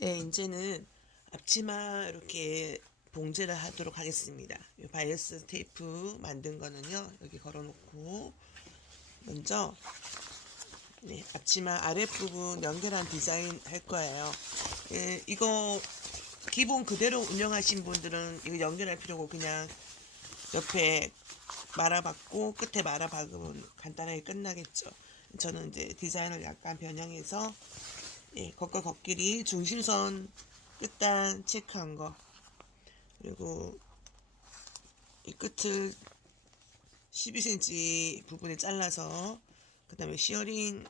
네, 이제는 앞치마 이렇게 봉제를 하도록 하겠습니다. 이 바이어스 테이프 만든 거는요, 여기 걸어놓고, 먼저, 네, 앞치마 아랫부분 연결한 디자인 할 거예요. 예, 이거 기본 그대로 운영하신 분들은 이거 연결할 필요고 그냥 옆에 말아박고 끝에 말아박으면 간단하게 끝나겠죠. 저는 이제 디자인을 약간 변형해서 겉과 겉길이 중심선 끝단 체크한 거, 그리고 이 끝을 12cm 부분에 잘라서 그 다음에 시어링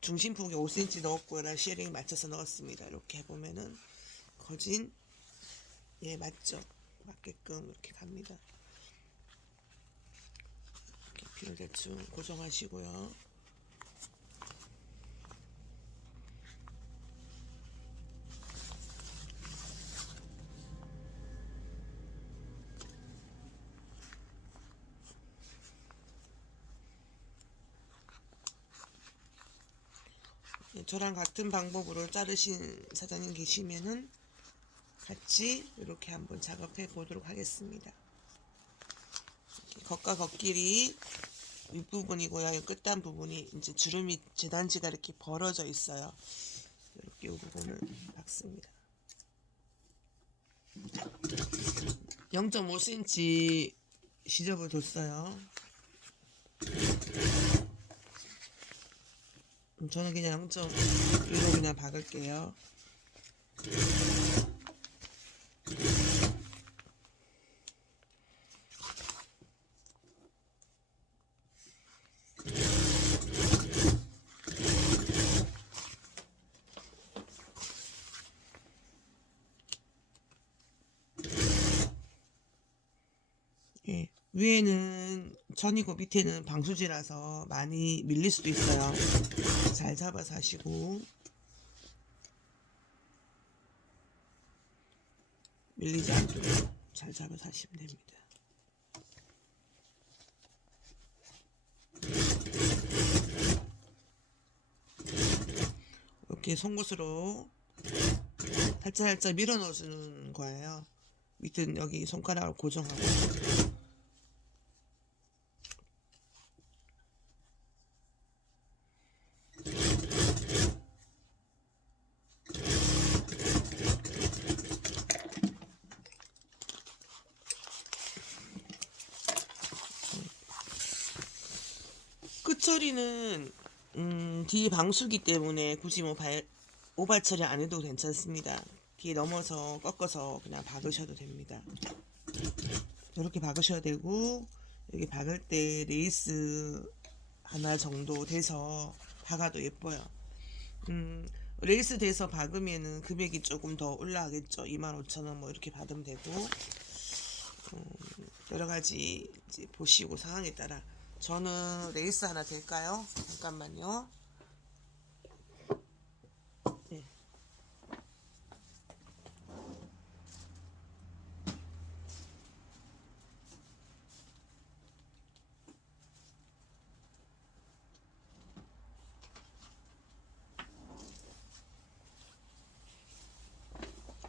중심폭에 5cm 넣었고요. 시어링 맞춰서 넣었습니다. 이렇게 해보면은 거진 맞죠? 맞게끔 이렇게 갑니다. 이렇게 피를 대충 고정하시고요. 저랑 같은 방법으로 자르신 사장님 계시면은 같이 이렇게 한번 작업해 보도록 하겠습니다. 겉과 겉길이 윗부분이고요. 끝단 부분이 이제 주름이 재단지가 이렇게 벌어져 있어요. 이렇게 이 부분을 박습니다. 0.5cm 시접을 뒀어요. 저는 그냥 0.1로 그냥 박을게요. 위에는 천이고 밑에는 방수지라서 많이 밀릴 수도 있어요. 잘 잡아서 하시고, 밀리지 않도록 잘 잡아서 하시면 됩니다. 이렇게 송곳으로 살짝 밀어 넣어주는 거예요. 밑은 여기 손가락을 고정하고. 끝처리는 뒤에 방수기 때문에 굳이 뭐 오발 처리 안 해도 괜찮습니다. 뒤에 넘어서 꺾어서 그냥 박으셔도 됩니다. 이렇게 박으셔야 되고, 여기 박을 때 레이스 하나 정도 돼서 박아도 예뻐요. 레이스 돼서 박으면은 금액이 조금 더 올라가겠죠. 25,000원 뭐 이렇게 받으면 되고, 여러 가지 이제 보시고 상황에 따라. 저는 레이스 하나 될까요? 잠깐만요. 네.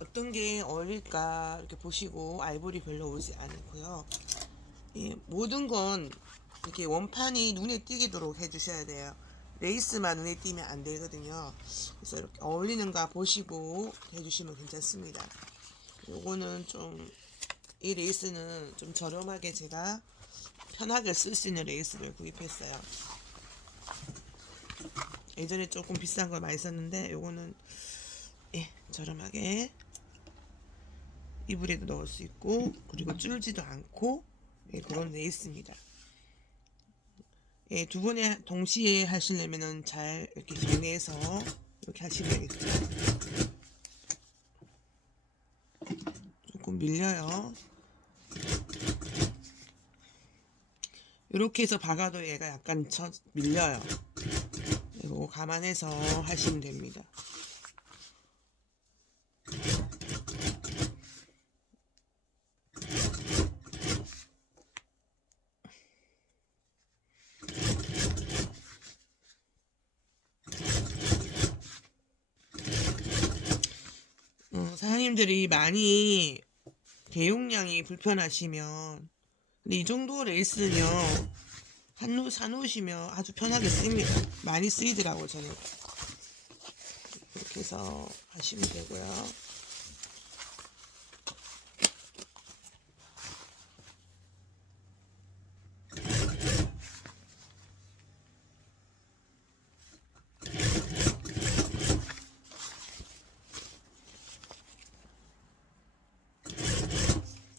어떤 게 어울릴까 이렇게 보시고 아이보리 별로 오지 않고요. 모든 건 이렇게 원판이 눈에 띄도록 해주셔야 돼요. 레이스만 눈에 띄면 안 되거든요. 그래서 이렇게 어울리는가 보시고 해주시면 괜찮습니다. 요거는 좀, 이 레이스는 좀 저렴하게 제가 편하게 쓸 수 있는 레이스를 구입했어요. 예전에 조금 비싼 걸 많이 썼는데 요거는 저렴하게 이불에도 넣을 수 있고, 그리고 줄지도 않고 그런 레이스입니다. 두 번에 동시에 하시려면은 잘 이렇게 정리해서 이렇게 하시면 되겠죠. 조금 밀려요. 이렇게 해서 박아도 얘가 약간 밀려요. 이거 감안해서 하시면 됩니다. 사장님들이 많이 대용량이 불편하시면, 근데 이 정도 레이스는요 사놓으시면 아주 편하게 씁니다. 많이 쓰이더라고요. 저는 이렇게 해서 하시면 되고요.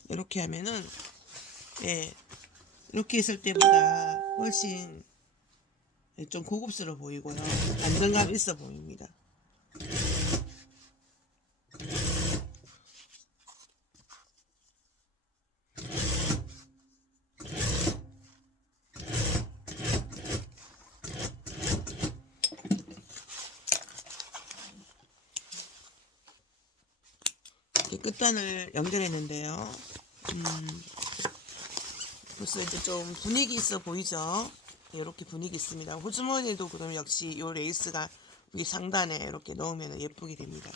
이렇게 하면은 예, 이렇게 했을 때보다 훨씬 좀 고급스러워 보이고요. 안정감 있어 보입니다. 이렇게 끝단을 연결했는데요. 벌써 이제 좀 분위기 있어 보이죠? 이렇게 분위기 있습니다. 호주머니도 그럼 역시 이 레이스가 위 상단에 이렇게 넣으면 예쁘게 됩니다.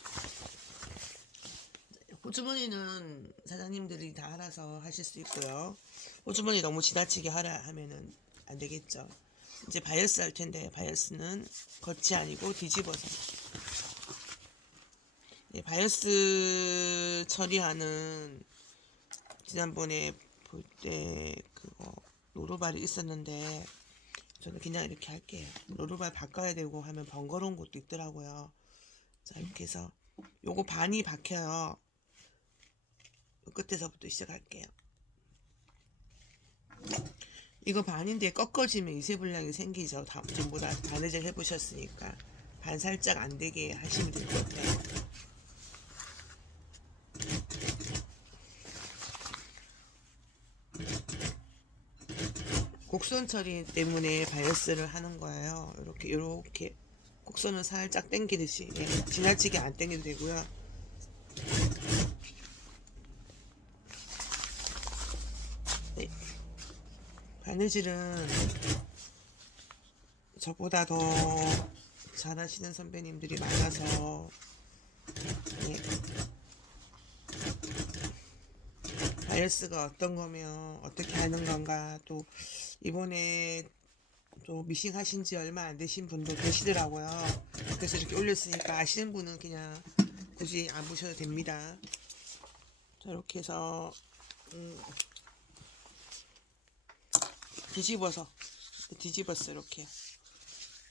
호주머니는 사장님들이 다 알아서 하실 수 있고요. 호주머니 너무 지나치게 하라 하면은 안 되겠죠. 이제 바이어스 할 텐데, 바이어스는 겉이 아니고 뒤집어서. 예, 바이어스 처리하는 지난번에 볼 때 그거 노루발이 있었는데 저는 그냥 이렇게 할게요. 노루발 바꿔야 되고 하면 번거로운 것도 있더라고요. 자, 이렇게 해서 요거 반이 박혀요. 끝에서부터 시작할게요. 이거 반인데 꺾어지면 이세분량이 생기죠. 전부 다 바느질 해보셨으니까 반 살짝 안 되게 하시면 될 것 같아요. 곡선 처리 때문에 바이어스를 하는 거예요. 이렇게 곡선을 살짝 당기듯이, 예, 지나치게 안 당겨도 되고요. 네. 바느질은 저보다 더 잘하시는 선배님들이 많아서, 예, 바이어스가 어떤 거면 어떻게 하는 건가, 또 이번에 또 미싱 하신 지 얼마 안 되신 분도 계시더라고요. 그래서 이렇게 올렸으니까 아시는 분은 그냥 굳이 안 보셔도 됩니다. 자, 이렇게 해서 뒤집었어요. 이렇게.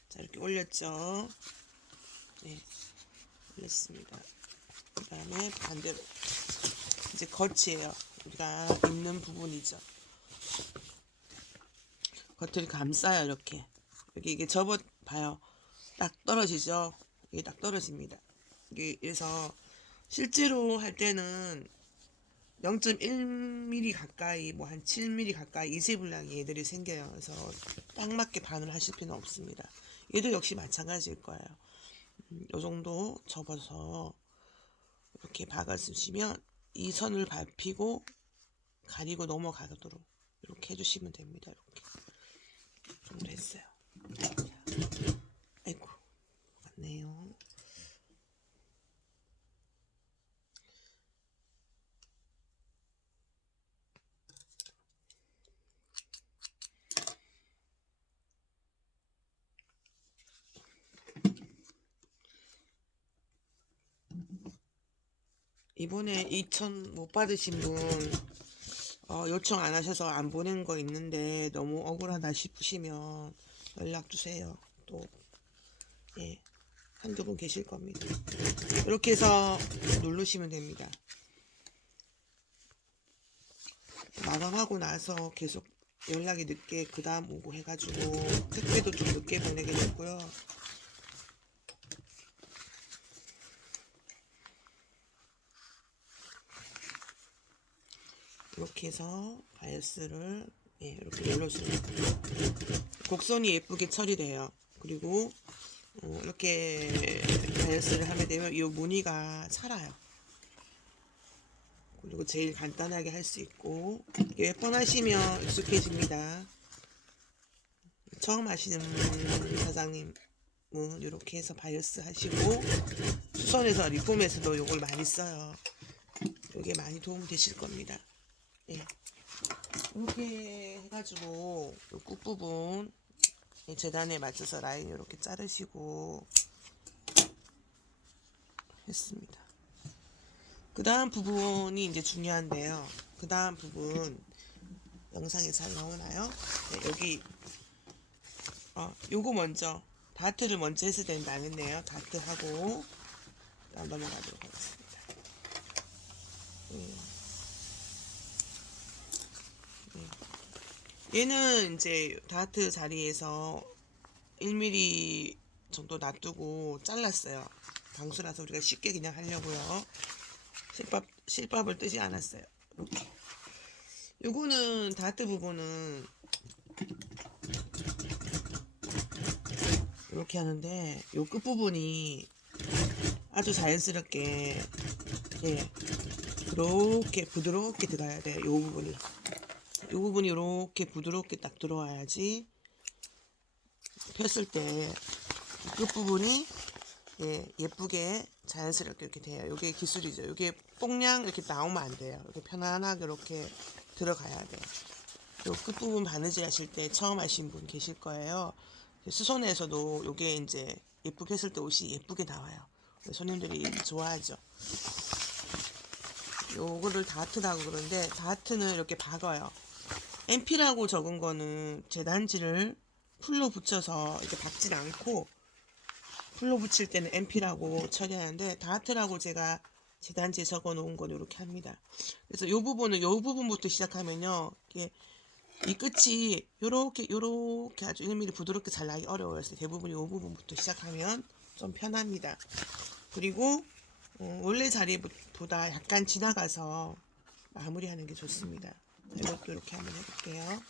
자, 이렇게 올렸죠. 네, 올렸습니다. 그 다음에 반대로 이제 겉이에요. 우리가 입는 부분이죠. 겉을 감싸요. 이렇게. 여기 이게 접어 봐요. 딱 떨어지죠. 이게 딱 떨어집니다. 이게 그래서 실제로 할 때는 0.1mm 가까이, 뭐 한 7mm 가까이 이세분량이 얘들이 생겨요. 그래서 딱 맞게 반을 하실 필요는 없습니다. 얘도 역시 마찬가지일 거예요. 요 정도 접어서 이렇게 박아주시면 이 선을 밟히고 가리고 넘어가도록 이렇게 해주시면 됩니다. 이렇게 좀 됐어요. 아이고, 맞네요. 이번에 2,000 못 받으신 분 요청 안 하셔서 안 보낸 거 있는데 너무 억울하다 싶으시면 연락 주세요. 또 예, 한두 분 계실 겁니다. 이렇게 해서 누르시면 됩니다. 마감하고 나서 계속 연락이 늦게 그 다음 오고 해가지고 택배도 좀 늦게 보내게 됐고요. 이렇게 해서 바이어스를, 예, 이렇게 눌러주면 곡선이 예쁘게 처리돼요. 그리고 이렇게 바이어스를 하게 되면 이 무늬가 살아요. 그리고 제일 간단하게 할 수 있고, 이게 몇 번 하시면 익숙해집니다. 처음 하시는 사장님은 이렇게 해서 바이어스 하시고, 수선에서 리폼에서도 이걸 많이 써요. 이게 많이 도움 되실 겁니다. 예. 이렇게 해가지고 끝 부분 재단에 맞춰서 라인 이렇게 자르시고 했습니다. 그 다음 부분이 이제 중요한데요. 그 다음 부분 영상에 잘 나오나요? 네, 여기 요거 먼저 다트를 먼저 했을 때는 안 했네요. 다트 하고 넘어가도록 하겠습니다. 얘는 이제 다트 자리에서 1mm 정도 놔두고 잘랐어요. 방수라서 우리가 쉽게 그냥 하려고요. 실밥을 뜨지 않았어요. 이렇게. 요거는 다트 부분은 이렇게 하는데 요 끝부분이 아주 자연스럽게 이렇게 부드럽게 들어가야 돼요. 요 부분이. 이 부분이 이렇게 부드럽게 딱 들어와야지 폈을 때 끝부분이 예쁘게 자연스럽게 이렇게 돼요. 이게 기술이죠. 이게 뽕냥 이렇게 나오면 안 돼요. 이렇게 편안하게 이렇게 들어가야 돼요. 이 끝부분 바느질 하실 때 처음 하신 분 계실 거예요. 수선에서도 이게 이제 예쁘게 했을 때 옷이 예쁘게 나와요. 손님들이 좋아하죠. 요거를 다트라고 그러는데 다트는 이렇게 박아요. MP라고 적은 거는 재단지를 풀로 붙여서 이렇게 박질 않고 풀로 붙일 때는 MP라고 처리하는데 다트라고 제가 재단지에 적어 놓은 건 이렇게 합니다. 그래서 요 부분은 요 부분부터 시작하면요. 이게 이 끝이 요렇게 아주 1mm 부드럽게 잘 나기 어려워요. 그래서 대부분 요 부분부터 시작하면 좀 편합니다. 그리고 원래 자리보다 약간 지나가서 마무리하는 게 좋습니다. 이것도 이렇게 한번 해볼게요.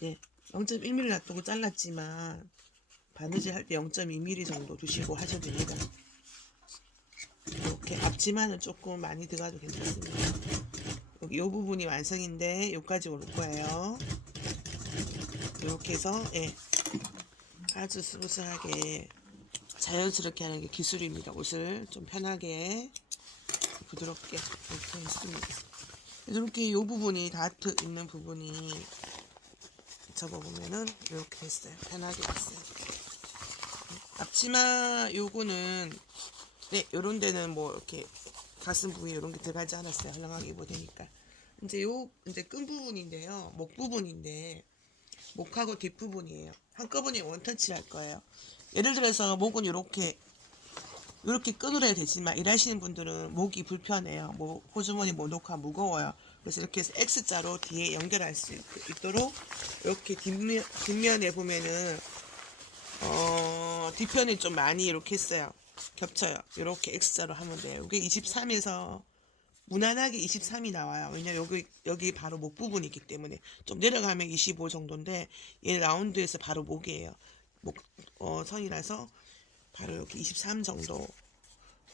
네, 0.1mm 놔두고 잘랐지만 바느질 할 때 0.2mm 정도 두시고 하셔도 됩니다. 이렇게 앞치마는 조금 많이 들어가도 괜찮습니다. 여기 이 부분이 완성인데 여기까지 올 거예요. 이렇게 해서 아주 스무스하게 자연스럽게 하는 게 기술입니다. 옷을 좀 편하게 부드럽게 이렇게 했습니다. 이렇게 이 부분이 다트 있는 부분이 접어보면은 이렇게 됐어요. 편하게 됐어요. 앞치마 요거는 요런 데는 뭐 이렇게 가슴 부위에 이런 게 들어가지 않았어요. 헐렁하게 입어되니까. 이제 이제 끈 부분인데요. 목 부분인데 목하고 뒷 부분이에요. 한꺼번에 원터치를 할 거예요. 예를 들어서 목은 이렇게 끈으로 해야 되지만 일하시는 분들은 목이 불편해요. 뭐 호주머니 못 놓고 무거워요. 그래서 이렇게 해서 X자로 뒤에 연결할 수 있도록 이렇게 뒷면에 보면은 뒷편이 좀 많이 이렇게 했어요. 겹쳐요. 이렇게 X자로 하면 돼요. 이게 23에서 무난하게 23이 나와요. 왜냐면 여기 바로 목 부분이기 때문에 좀 내려가면 25 정도인데 얘 라운드에서 바로 목이에요. 목 선이라서 바로 이렇게 23 정도.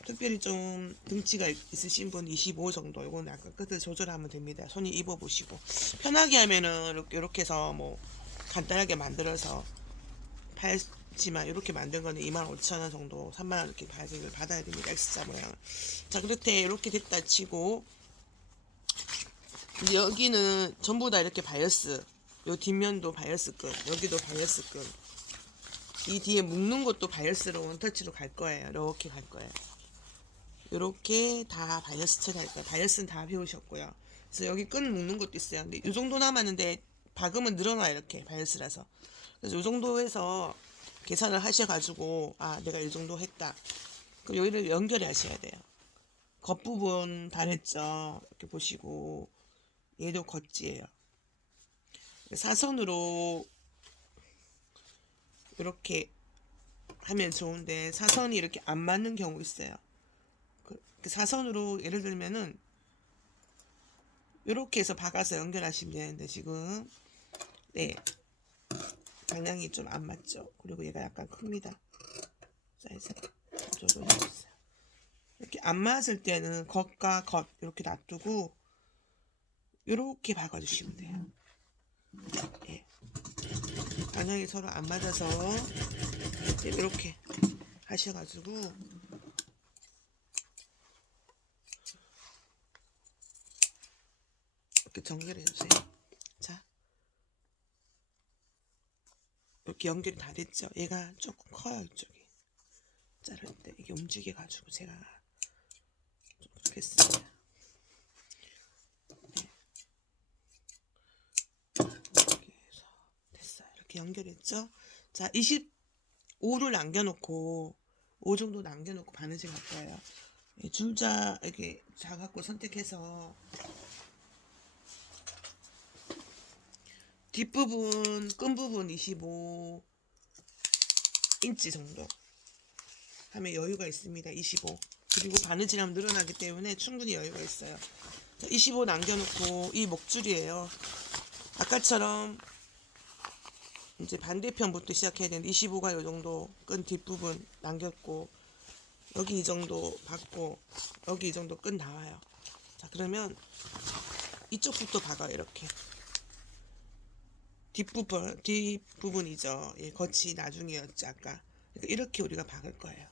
특별히 좀 등치가 있으신 분 25 정도. 이거는 약간 끝을 조절하면 됩니다. 손이 입어보시고 편하게 하면은 이렇게 해서 뭐 간단하게 만들어서 팔지만 이렇게 만든 거는 25,000원 정도, 3만원 이렇게 가격을 받아야 됩니다. X자 모양. 자, 그렇게 이렇게 됐다 치고 이제 여기는 전부 다 이렇게 바이어스. 요 뒷면도 바이어스 끈, 여기도 바이어스 끈. 이 뒤에 묶는 것도 바이어스로 원터치로 갈 거예요. 이렇게 갈 거예요. 이렇게 다 바이어스 처리할 거예요. 바이어스는 다 배우셨고요. 그래서 여기 끈 묶는 것도 있어요. 근데 이 정도 남았는데 박으면 늘어나요. 이렇게 바이어스라서. 그래서 이 정도 해서 계산을 하셔가지고 내가 이 정도 했다. 그럼 여기를 연결해 하셔야 돼요. 겉부분 바랬죠. 이렇게 보시고 얘도 겉지예요. 사선으로 이렇게 하면 좋은데 사선이 이렇게 안 맞는 경우 있어요. 그 사선으로 예를 들면은 이렇게 해서 박아서 연결하시면 되는데 지금 방향이 좀 안 맞죠. 그리고 얘가 약간 큽니다. 사이즈가 조절해줬어요. 이렇게 안 맞을 때는 겉과 겉 이렇게 놔두고 이렇게 박아주시면 돼요. 방향이 서로 안 맞아서 이렇게 하셔가지고 이렇게 정렬해 주세요. 자, 이렇게 연결이 다 됐죠? 얘가 조금 커요, 이쪽이. 자를 때 이게 움직여 가지고 제가 좀 그렇게 했습니다. 네. 이렇게 해서 됐어요. 이렇게 연결했죠? 자, 25를 남겨놓고 5 정도 남겨놓고 바느질 할 거예요. 줄자 이렇게 자갖고 선택해서 뒷부분 끈부분 25인치 정도 하면 여유가 있습니다. 25. 그리고 바느질하면 늘어나기 때문에 충분히 여유가 있어요. 자, 25 남겨놓고 이 목줄이에요. 아까처럼 이제 반대편부터 시작해야 되는데 25가 이 정도 끈 뒷부분 남겼고 여기 이 정도 받고 여기 이 정도 끈 나와요. 자, 그러면 이쪽부터 박아요. 이렇게 뒷부분이죠. 예, 겉이 나중이었죠. 아까 이렇게 우리가 박을 거예요.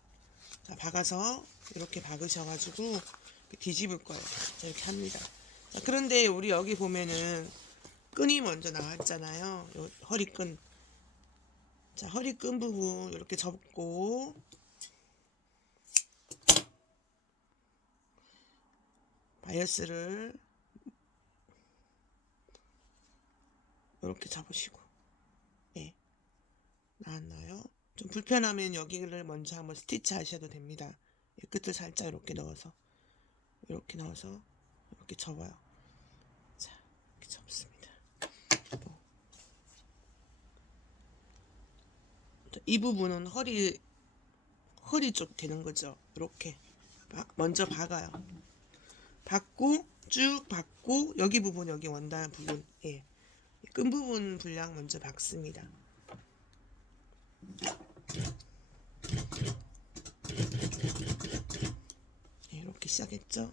자, 박아서 이렇게 박으셔가지고 뒤집을 거예요. 자, 이렇게 합니다. 자, 그런데 우리 여기 보면은 끈이 먼저 나왔잖아요. 요 허리끈. 자, 허리끈 부분 이렇게 접고 바이어스를 이렇게 잡으시고, 예, 나왔나요? 좀 불편하면 여기를 먼저 한번 스티치 하셔도 됩니다. 예, 끝을 살짝 이렇게 넣어서 이렇게 접어요. 자, 이렇게 접습니다. 이 부분은 허리 쪽 되는 거죠. 이렇게 먼저 박아요. 박고 쭉 박고 여기 부분, 여기 원단 부분, 예, 끈 부분 분량 먼저 박습니다. 예, 이렇게 시작했죠.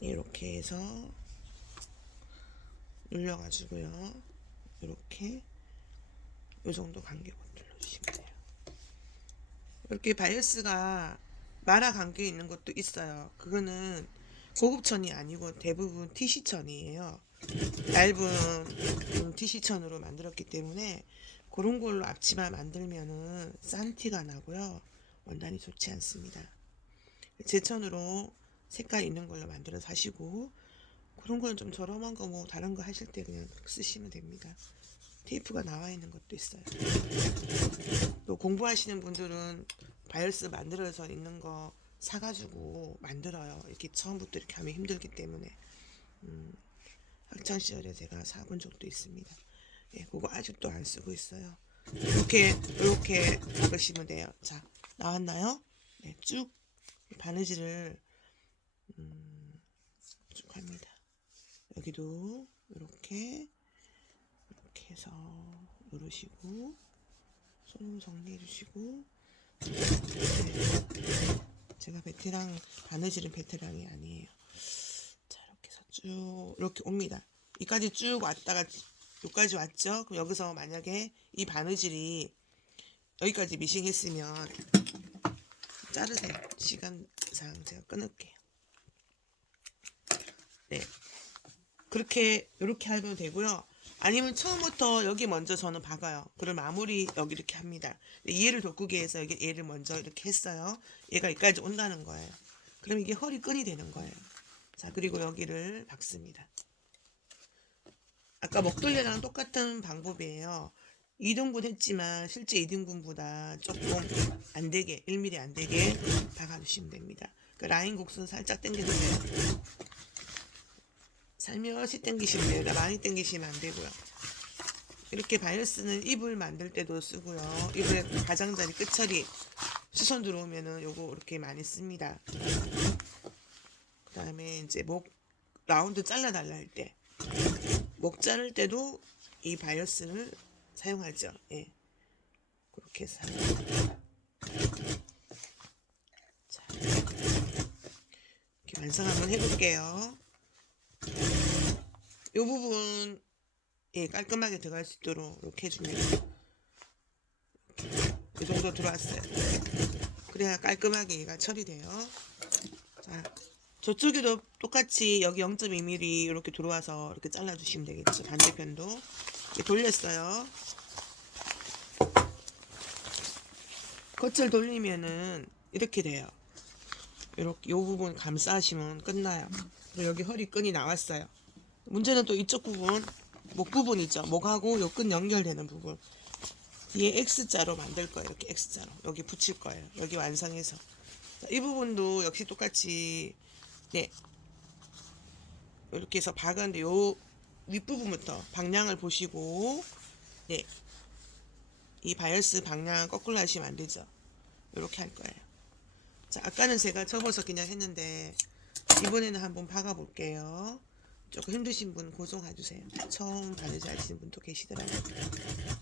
이렇게 해서 눌려가지고요. 이렇게 이 정도 간격을 눌러주시면 돼요. 이렇게 바이어스가 마라 간격이 있는 것도 있어요. 그거는 고급천이 아니고 대부분 TC천이에요. 얇은 TC천으로 만들었기 때문에 그런 걸로 앞치마 만들면은 싼 티가 나고요. 원단이 좋지 않습니다. 제천으로 색깔 있는 걸로 만들어서 하시고, 그런 거는 좀 저렴한 거 뭐 다른 거 하실 때 그냥 쓰시면 됩니다. 테이프가 나와 있는 것도 있어요. 또 공부하시는 분들은 바이어스 만들어서 있는 거 사가지고 만들어요. 이렇게 처음부터 이렇게 하면 힘들기 때문에. 학창 시절에 제가 사본 적도 있습니다. 예, 그거 아직도 안 쓰고 있어요. 이렇게 박으시면 돼요. 자, 나왔나요? 네, 쭉 바느질을 쭉 합니다. 여기도 이렇게 해서 누르시고 손으로 정리해 주시고, 네. 제가 베테랑 바느질은 베테랑이 아니에요. 자, 이렇게 해서 쭉 이렇게 옵니다. 여기까지 쭉 왔다가 여기까지 왔죠. 그럼 여기서 만약에 이 바느질이 여기까지 미싱했으면 자르세요. 시간상 제가 끊을게요. 네, 그렇게 이렇게 하면 되고요. 아니면 처음부터 여기 먼저 저는 박아요. 그럼 마무리 여기 이렇게 합니다. 얘를 돋구기 위해서 얘를 먼저 이렇게 했어요. 얘가 여기까지 온다는 거예요. 그럼 이게 허리끈이 되는 거예요. 자, 그리고 여기를 박습니다. 아까 목돌레랑 똑같은 방법이에요. 2등분 했지만 실제 2등분보다 조금 안 되게 1mm 안 되게 박아주시면 됩니다. 그 라인 곡선 살짝 당겨주세요. 살며시 당기시면 돼요. 많이 당기시면 안 되고요. 이렇게 바이어스는 입을 만들 때도 쓰고요. 입에 가장자리 끝처리 수선 들어오면은 요거 이렇게 많이 씁니다. 그 다음에 이제 목 라운드 잘라달라 할 때, 목 자를 때도 이 바이어스를 사용하죠. 예, 그렇게 해서 자, 이렇게 완성 한번 해볼게요. 이 부분, 예, 깔끔하게 들어갈 수 있도록 이렇게 해줍니다. 이 정도 들어왔어요. 그래야 깔끔하게 얘가 처리돼요. 자, 저쪽에도 똑같이 여기 0.2mm 이렇게 들어와서 이렇게 잘라주시면 되겠죠. 반대편도 이렇게 돌렸어요. 겉을 돌리면은 이렇게 돼요. 이렇게 이 부분 감싸시면 끝나요. 그리고 여기 허리끈이 나왔어요. 문제는 또 이쪽 부분, 목 부분이죠. 목하고 요 끈 연결되는 부분. 뒤에 X자로 만들 거예요. 이렇게 X자로 여기 붙일 거예요. 여기 완성해서. 자, 이 부분도 역시 똑같이 네 이렇게 해서 박았는데 요 윗부분부터 방향을 보시고 네 이 바이어스 방향 거꾸로 하시면 안 되죠. 이렇게 할 거예요. 자, 아까는 제가 접어서 그냥 했는데 이번에는 한번 박아 볼게요. 조금 힘드신 분 고정해 주세요. 처음 바느질 하시는 분도 계시더라고요.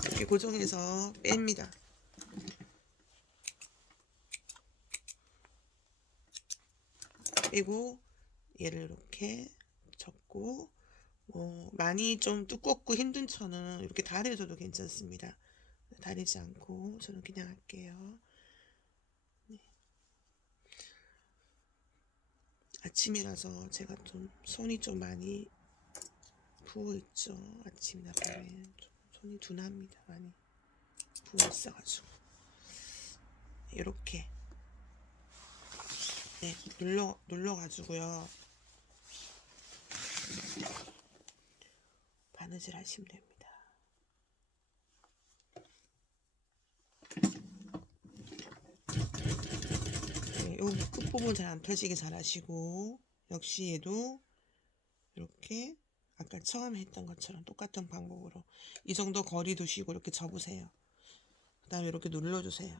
이렇게 고정해서 뺍니다. 빼고 얘를 이렇게 접고 많이 좀 두껍고 힘든 천은 이렇게 다려줘도 괜찮습니다. 다리지 않고 저는 그냥 할게요. 네. 아침이라서 제가 좀 손이 좀 많이 부어있죠. 아침이나 밤에 좀 손이 둔합니다. 많이 부어있어가지고 이렇게 네, 눌러가지고요 바느질 하시면 됩니다. 네, 요 끝부분 잘 안 펴지게 잘 하시고 역시 얘도 이렇게 아까 처음 했던 것처럼 똑같은 방법으로 이 정도 거리 두시고 이렇게 접으세요. 그 다음에 이렇게 눌러주세요.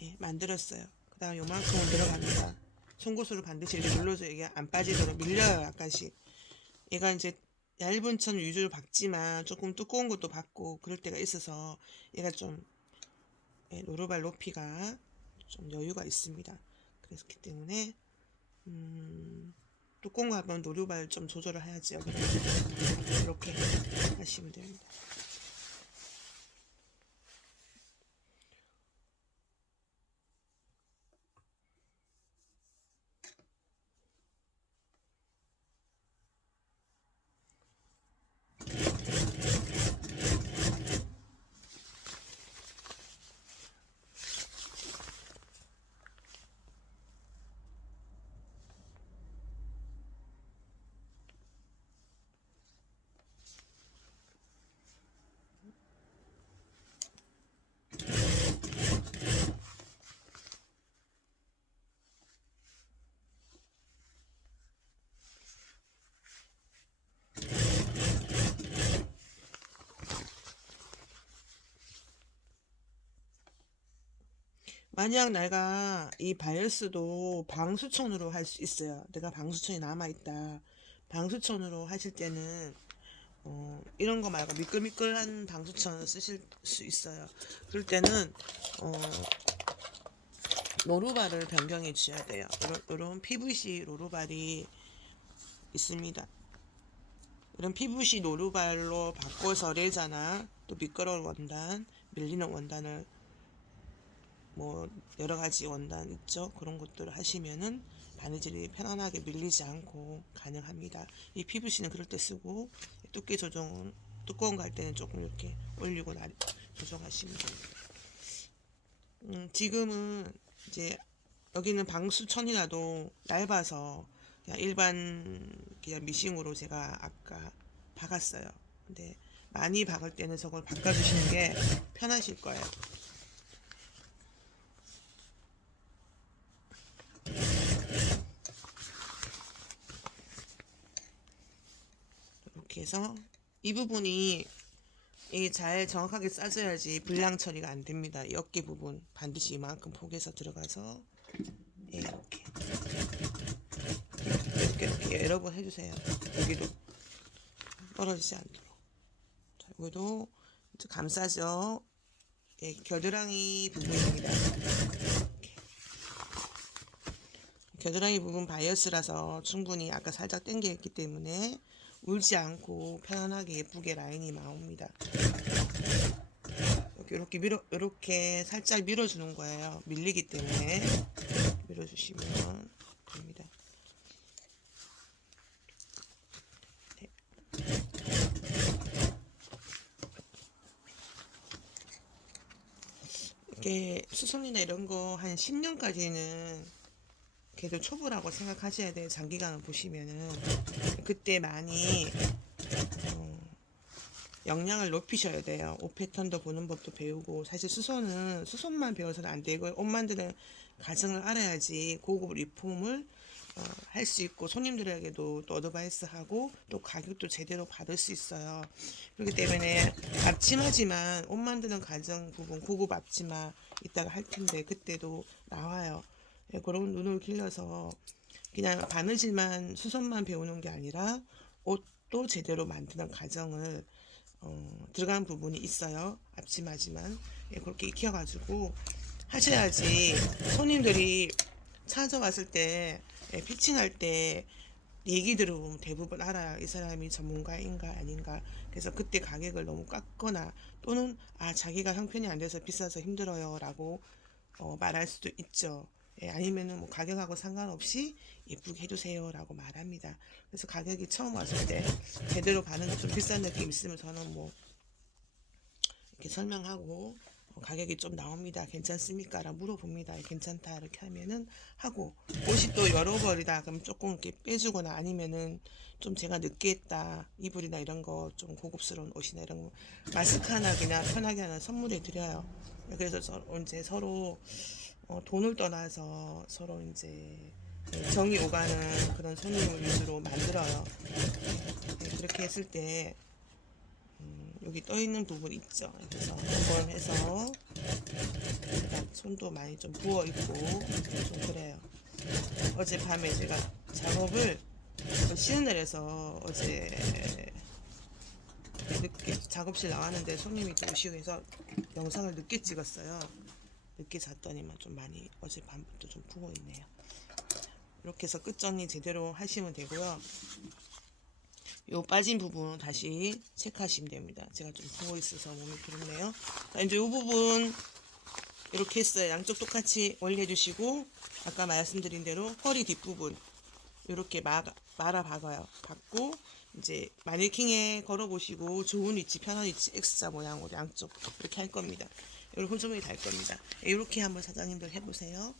네, 만들었어요. 그 다음에 요만큼은 들어갑니다. 송곳으로 반드시 이렇게 눌러줘요. 이게 안 빠지도록 밀려요. 약간씩. 얘가 이제 얇은 천 위주로 박지만 조금 두꺼운 것도 박고 그럴 때가 있어서 얘가 좀 노루발 높이가 좀 여유가 있습니다. 그렇기 때문에 두꺼운 거 하면 노루발 좀 조절을 해야지. 이렇게 하시면 됩니다. 만약 내가 이 바이어스도 방수천으로 할 수 있어요. 내가 방수천이 남아있다. 방수천으로 하실 때는 이런 거 말고 미끌미끌한 방수천을 쓰실 수 있어요. 그럴 때는 노루발을 변경해 주셔야 돼요. 이런 PVC 노루발이 있습니다. 이런 PVC 노루발로 바꿔서 레자나 또 미끄러운 원단, 밀리는 원단을 뭐 여러가지 원단 있죠. 그런 것들을 하시면은 바느질이 편안하게 밀리지 않고 가능합니다. 이 PVC는 그럴 때 쓰고 두께 조정은 두꺼운 거 할 때는 조금 이렇게 올리고 조정하시면 됩니다. 지금은 이제 여기는 방수천이라도 얇아서 그냥 일반 그냥 미싱으로 제가 아까 박았어요. 근데 많이 박을 때는 저걸 바꿔주시는 게 편하실 거예요. 이렇게 해서 이 부분이 이게 잘 정확하게 싸줘야지 불량 처리가 안 됩니다. 이 어깨 부분 반드시 이만큼 폭에서 들어가서 이렇게 여러 번 해주세요. 여기도 떨어지지 않도록. 자, 여기도 감싸죠. 겨드랑이 부분입니다. 겨드랑이 부분 바이어스라서 충분히 아까 살짝 당겨있기 때문에 울지 않고 편안하게 예쁘게 라인이 나옵니다. 이렇게 살짝 밀어주는 거예요. 밀리기 때문에 밀어주시면 됩니다. 네. 이렇게 수선이나 이런 거 한 10년까지는 그래도 초보라고 생각하셔야 돼요. 장기간을 보시면은 그때 많이 역량을 높이셔야 돼요. 옷 패턴도 보는 법도 배우고, 사실 수선만 배워서는 안 되고, 옷 만드는 과정을 알아야지 고급 리폼을 할 수 있고, 손님들에게도 또 어드바이스하고 또 가격도 제대로 받을 수 있어요. 그렇기 때문에 앞치마지만 옷 만드는 과정 부분 고급 앞치마 이따가 할 텐데 그때도 나와요. 예, 그런 눈을 길러서 그냥 바느질만 수선만 배우는 게 아니라 옷도 제대로 만드는 과정을 들어간 부분이 있어요. 앞치마지만. 예, 그렇게 익혀가지고 하셔야지 손님들이 찾아왔을 때, 예, 피칭할 때 얘기 들어보면 대부분 알아요. 이 사람이 전문가인가 아닌가. 그래서 그때 가격을 너무 깎거나 또는 자기가 형편이 안 돼서 비싸서 힘들어요 라고 말할 수도 있죠. 예, 아니면은 뭐 가격하고 상관없이 예쁘게 해주세요 라고 말합니다. 그래서 가격이 처음 왔을 때 제대로 반응이 좀 비싼 느낌 있으면 저는 뭐 이렇게 설명하고 가격이 좀 나옵니다. 괜찮습니까? 라고 물어봅니다. 괜찮다 이렇게 하면은 하고, 옷이 또 여러 벌이다 그럼 조금 이렇게 빼주거나, 아니면은 좀 제가 늦게 했다 이불이나 이런 거 좀 고급스러운 옷이나 이런 거 마스크 하나 그냥 편하게 하나 선물해 드려요. 그래서 이제 서로 돈을 떠나서 서로 이제 정이 오가는 그런 손님을 위주로 만들어요. 네, 그렇게 했을 때 여기 떠 있는 부분 있죠. 그래서 한번 해서 제가 손도 많이 좀 부어 있고 좀 그래요. 어젯밤에 제가 작업을 쉬는 날에서 어제 늦게 작업실 나왔는데 손님이 또 오시고 해서 영상을 늦게 찍었어요. 늦게 잤더니만 좀 많이 어젯밤부터 좀 부어 있네요. 이렇게 해서 끝정리 제대로 하시면 되고요. 요 빠진 부분 다시 체크하시면 됩니다. 제가 좀 부어 있어서 몸이 그렇네요. 자, 이제 요 부분 이렇게 했어요. 양쪽 똑같이 올려주시고, 아까 말씀드린 대로 허리 뒷부분 이렇게 말아 박아요. 박고 이제 마네킹에 걸어 보시고 좋은 위치, 편한 위치 X자 모양으로 양쪽 이렇게 할 겁니다. 이렇게 홈소매에 달 겁니다. 이렇게 한번 사장님들 해보세요.